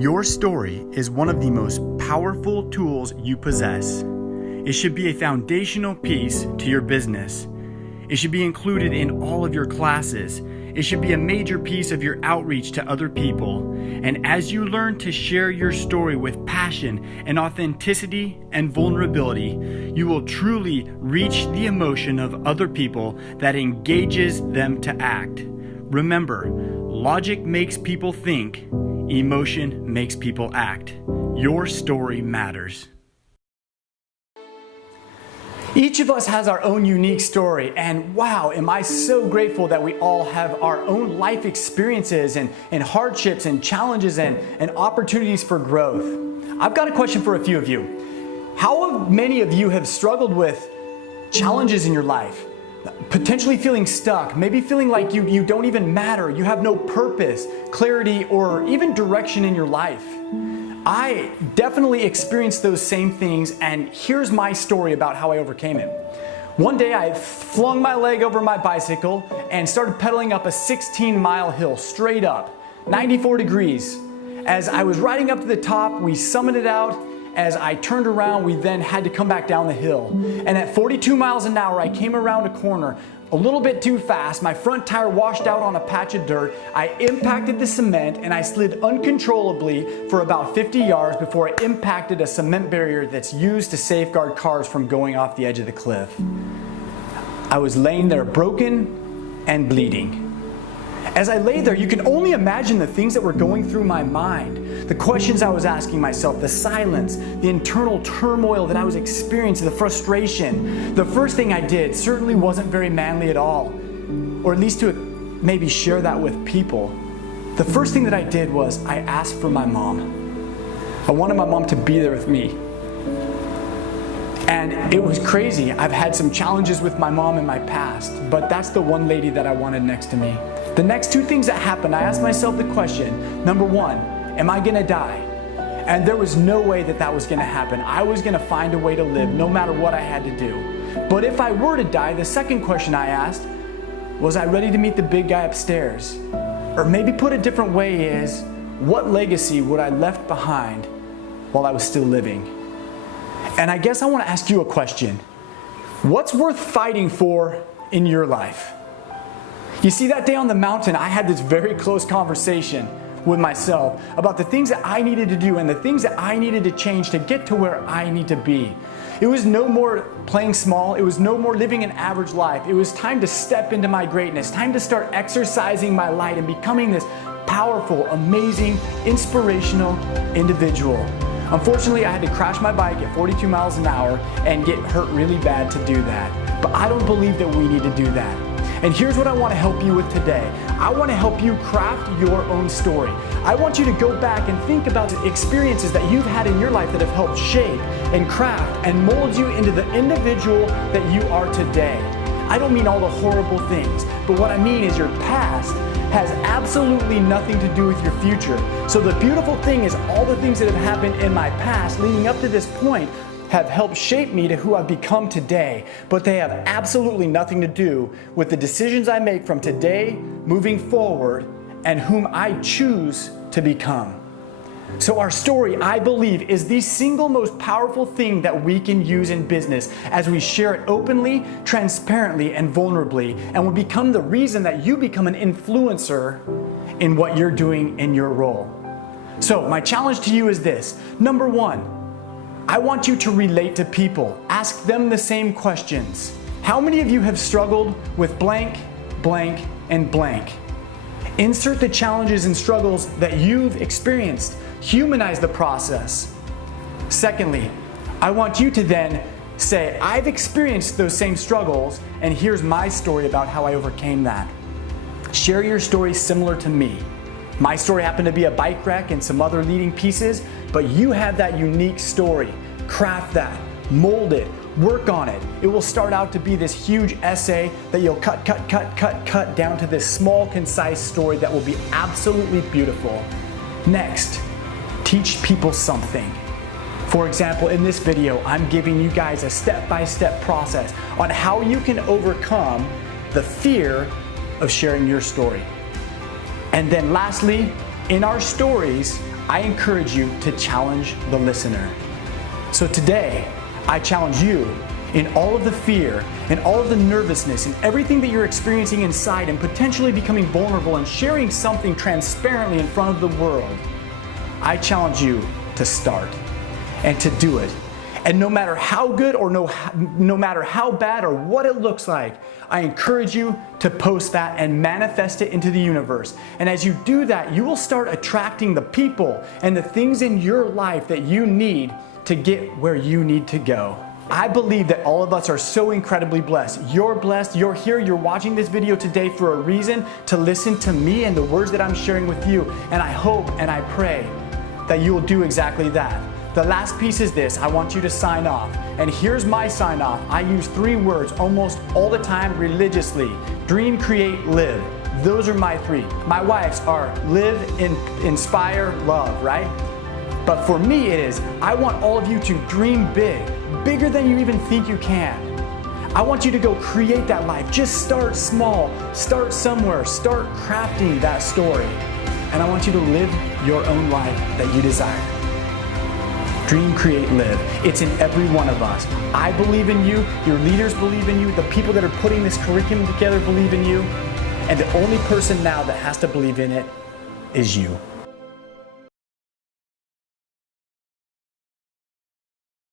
Your story is one of the most powerful tools you possess. It should be a foundational piece to your business. It should be included in all of your classes. It should be a major piece of your outreach to other people. And as you learn to share your story with passion and authenticity and vulnerability, you will truly reach the emotion of other people that engages them to act. Remember, logic makes people think, emotion makes people act. Your story matters. Each of us has our own unique story, and wow, am I so grateful that we all have our own life experiences and hardships and challenges and opportunities for growth. I've got a question for a few of you. How many of you have struggled with challenges in your life? Potentially feeling stuck, maybe feeling like you don't even matter, you have no purpose, clarity, or even direction in your life. I definitely experienced those same things, and here's my story about how I overcame it. One day I flung my leg over my bicycle and started pedaling up a 16-mile hill straight up, 94 degrees. As I was riding up to the top, we summited out. As I turned around, we then had to come back down the hill. And at 42 miles an hour, I came around a corner a little bit too fast. My front tire washed out on a patch of dirt. I impacted the cement and I slid uncontrollably for about 50 yards before I impacted a cement barrier that's used to safeguard cars from going off the edge of the cliff. I was laying there broken and bleeding. As I lay there, you can only imagine the things that were going through my mind, the questions I was asking myself, the silence, the internal turmoil that I was experiencing, the frustration. The first thing I did certainly wasn't very manly at all, or at least to maybe share that with people. The first thing that I did was I asked for my mom. I wanted my mom to be there with me. And it was crazy. I've had some challenges with my mom in my past, but that's the one lady that I wanted next to me. The next two things that happened, I asked myself the question, number one, am I gonna die? And there was no way that that was gonna happen. I was gonna find a way to live no matter what I had to do. But if I were to die, the second question I asked, was I ready to meet the big guy upstairs? Or maybe put a different way is, what legacy would I left behind while I was still living? And I guess I wanna ask you a question. What's worth fighting for in your life? You see, that day on the mountain, I had this very close conversation with myself about the things that I needed to do and the things that I needed to change to get to where I need to be. It was no more playing small. It was no more living an average life. It was time to step into my greatness, time to start exercising my light and becoming this powerful, amazing, inspirational individual. Unfortunately, I had to crash my bike at 42 miles an hour and get hurt really bad to do that. But I don't believe that we need to do that. And here's what I want to help you with today. I want to help you craft your own story. I want you to go back and think about the experiences that you've had in your life that have helped shape and craft and mold you into the individual that you are today. I don't mean all the horrible things, but what I mean is your past has absolutely nothing to do with your future. So the beautiful thing is all the things that have happened in my past leading up to this point have helped shape me to who I've become today, but they have absolutely nothing to do with the decisions I make from today moving forward and whom I choose to become. So our story, I believe, is the single most powerful thing that we can use in business as we share it openly, transparently, and vulnerably, and will become the reason that you become an influencer in what you're doing in your role. So my challenge to you is this. Number one, I want you to relate to people. Ask them the same questions. How many of you have struggled with blank, blank, and blank? Insert the challenges and struggles that you've experienced. Humanize the process. Secondly, I want you to then say, I've experienced those same struggles, and here's my story about how I overcame that. Share your story similar to me. My story happened to be a bike wreck and some other leading pieces, but you have that unique story. Craft that, mold it, work on it. It will start out to be this huge essay that you'll cut down to this small, concise story that will be absolutely beautiful. Next, teach people something. For example, in this video, I'm giving you guys a step-by-step process on how you can overcome the fear of sharing your story. And then lastly, in our stories, I encourage you to challenge the listener. So today, I challenge you in all of the fear and all of the nervousness and everything that you're experiencing inside and potentially becoming vulnerable and sharing something transparently in front of the world. I challenge you to start and to do it. And no matter how good or no matter how bad or what it looks like, I encourage you to post that and manifest it into the universe. And as you do that, you will start attracting the people and the things in your life that you need to get where you need to go. I believe that all of us are so incredibly blessed. You're blessed, you're here, you're watching this video today for a reason to listen to me and the words that I'm sharing with you. And I hope and I pray that you will do exactly that. The last piece is this: I want you to sign off. And here's my sign off. I use 3 words almost all the time religiously: dream, create, live. Those are my 3. My wife's are live, inspire, love, right? But for me it is, I want all of you to dream big, bigger than you even think you can. I want you to go create that life. Just start small, start somewhere, start crafting that story. And I want you to live your own life that you desire. Dream, create, live. It's in every one of us. I believe in you, your leaders believe in you, the people that are putting this curriculum together believe in you, and the only person now that has to believe in it is you.